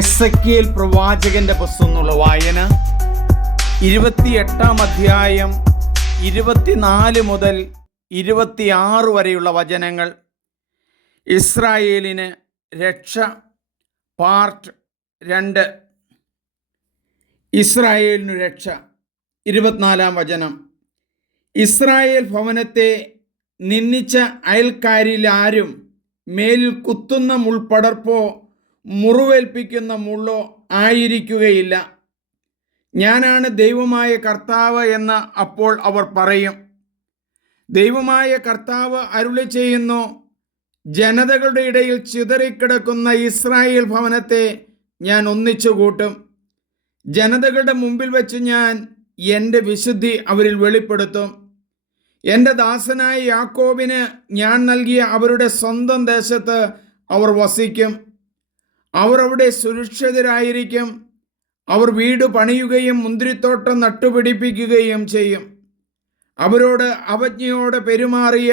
Ezekiel പ്രവാചകന്റെ പുസ്തകത്തിനുള്ള വായന 28-ാം അധ്യായം 24 മുതൽ 26 വരെയുള്ള വചനങ്ങൾ. ഇസ്രായേലിന് രക്ഷ പാർട്ട് 2. ഇസ്രായേലിനു രക്ഷ. 24-ാം വചനം. ഇസ്രായേൽ ഭവനത്തെ നിന്ദിച്ച അയൽക്കാരിൽ ആരും മേലിൽ കുത്തുന്ന മുൾപടർപ്പോ മുറിവേൽപ്പിക്കുന്ന മുള്ളോ ആയിരിക്കുകയില്ല. ഞാനാണ് ദൈവമായ കർത്താവ് എന്ന് അപ്പോൾ അവർ പറയും. ദൈവമായ കർത്താവ് അരുളി ചെയ്യുന്നു, ജനതകളുടെ ഇടയിൽ ചിതറിക്കിടക്കുന്ന ഇസ്രായേൽ ഭവനത്തെ ഞാൻ ഒന്നിച്ചു കൂട്ടും. ജനതകളുടെ മുമ്പിൽ വെച്ച് ഞാൻ എൻ്റെ വിശുദ്ധി അവരിൽ വെളിപ്പെടുത്തും. എൻ്റെ ദാസനായ യാക്കോബിന് ഞാൻ നൽകിയ അവരുടെ സ്വന്തം ദേശത്ത് അവർ വസിക്കും. അവർ അവിടെ സുരക്ഷിതരായിരിക്കും. അവർ വീട് പണിയുകയും മുന്തിരിത്തോട്ടം നട്ടുപിടിപ്പിക്കുകയും ചെയ്യും. അവരോട് അവജ്ഞയോടെ പെരുമാറിയ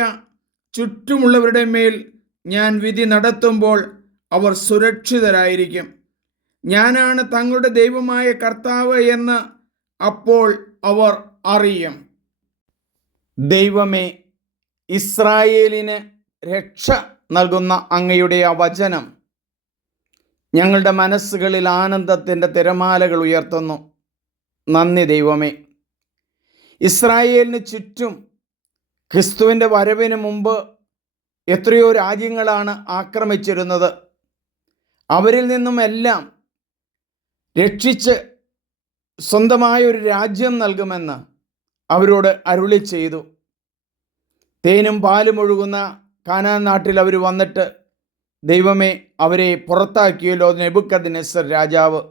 ചുറ്റുമുള്ളവരുടെ മേൽ ഞാൻ വിധി നടത്തുമ്പോൾ അവർ സുരക്ഷിതരായിരിക്കും. ഞാനാണ് തങ്ങളുടെ ദൈവമായ കർത്താവ് എന്ന് അപ്പോൾ അവർ അറിയും. ദൈവമേ, ഇസ്രായേലിന് രക്ഷ നൽകുന്ന അങ്ങയുടെ ആ വചനം ഞങ്ങളുടെ മനസ്സുകളിൽ ആനന്ദത്തിൻ്റെ തിരമാലകൾ ഉയർത്തുന്നു. നന്ദി ദൈവമേ. ഇസ്രായേലിന് ചുറ്റും ക്രിസ്തുവിൻ്റെ വരവിന് മുമ്പ് എത്രയോ രാജ്യങ്ങളാണ് ആക്രമിച്ചിരുന്നത്. അവരിൽ നിന്നും എല്ലാം രക്ഷിച്ച് സ്വന്തമായൊരു രാജ്യം നൽകുമെന്ന് അവരോട് അരുളി ചെയ്തു. തേനും പാലും ഒഴുകുന്ന കാനാൻ നാട്ടിൽ അവർ വന്നിട്ട് ദൈവമേ, അവരെ പുറത്താക്കിയല്ലോ നെബൂഖദ്നേസർ രാജാവ്.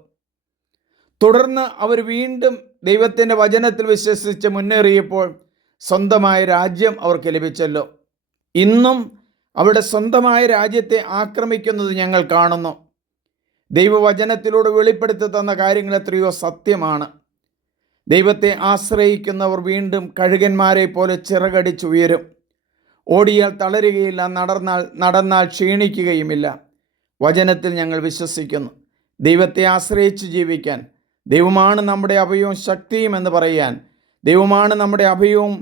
തുടർന്ന് അവർ വീണ്ടും ദൈവത്തിൻ്റെ വചനത്തിൽ വിശ്വസിച്ച് മുന്നേറിയപ്പോൾ സ്വന്തമായ രാജ്യം അവർക്ക് ലഭിച്ചല്ലോ. ഇന്നും അവരുടെ സ്വന്തമായ രാജ്യത്തെ ആക്രമിക്കുന്നത് ഞങ്ങൾ കാണുന്നു. ദൈവവചനത്തിലൂടെ വെളിപ്പെടുത്തി തന്ന കാര്യങ്ങൾ എത്രയോ സത്യമാണ്. ദൈവത്തെ ആശ്രയിക്കുന്നവർ വീണ്ടും കഴുകന്മാരെ പോലെ ചിറകടിച്ചുയരും. ഓടിയാൽ തളരുകയില്ല, നടന്നാൽ ക്ഷീണിക്കുകയുമില്ല. വചനത്തിൽ ഞങ്ങൾ വിശ്വസിക്കുന്നു. ദൈവത്തെ ആശ്രയിച്ച് ജീവിക്കാൻ, ദൈവമാണ് നമ്മുടെ അഭയവും ശക്തിയും എന്ന് പറയാൻ, ദൈവമാണ് നമ്മുടെ അഭയവും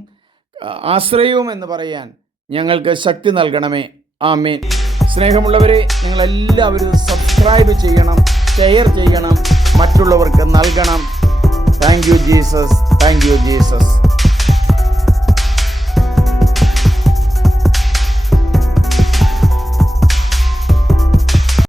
ആശ്രയവും എന്ന് പറയാൻ ഞങ്ങൾക്ക് ശക്തി നൽകണമേ. ആമേൻ. സ്നേഹമുള്ളവരെ, നിങ്ങളെല്ലാവരും സബ്സ്ക്രൈബ് ചെയ്യണം, ഷെയർ ചെയ്യണം, മറ്റുള്ളവർക്ക് നൽകണം. Thank you Jesus. Thank you Jesus.